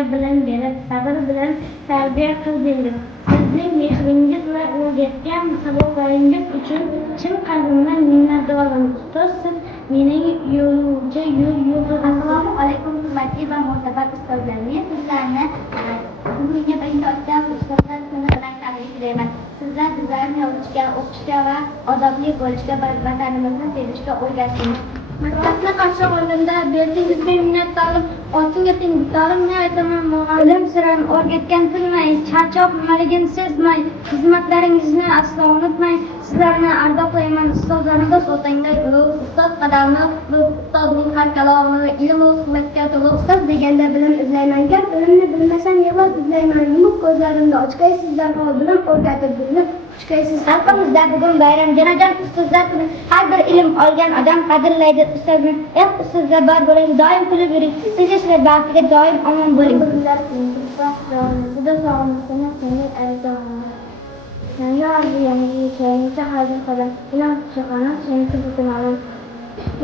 bizlarga bilim berib, sabr bilan tarbiya qildingiz. Sizning mehringiz va o'rgatgan saboqlaringiz uchun chin qalbimdan minnatdorman. Ustoz, siz mening yo'lga yo'l yo'qotasiz. Assalomu alaykum hurmatli va mo'tabar ustozlar. Men sizlarni bugungi birinchi ochgan ustozlar kuni bilan tabriklayman. Sizlar bizlarni o'qishga va odobli bo'lishga va vatanimizni sevishga o'rgatdingiz. Maktabni qarshi olganda berdingizga minnatdorlik, oltinga tenglikdorim ne aytaman muallim sirani o'rgatgan tilmay, charchoq nimaligini sezmay, xizmatlaringizni aslo unutmay, sizlarni ardoqlayman. Ustozlarimiz o'tangda ustoz qadami, ustozning har kalomini ilm va hikmatga to'la. Ustoz deganda bilim izlayman, gap bilimni bilmasam yig'lab izlayman. Yumuq ko'zlarimni ochgay sizlarni bilim o'rgatib bizni xushkaysiz. Xalqimizda bugun bayram, janojon ustozlar kuni. Har bir ilm olgan odam qadrlaydi ustozni. Ustozlar bor bo'ling, doim kulib yuring. Sizlar baxtiga doim omon bo'ling. Juda sog'liqni seni aytaman. Yangi orzu, yangi keyincha hozir qadam. Ilm chiqana seniki butun olam.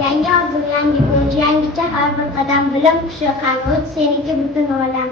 Yangi orzu, yangi keyincha, yangicha har bir qadam. Bilim qushi qangut seniki butun olam.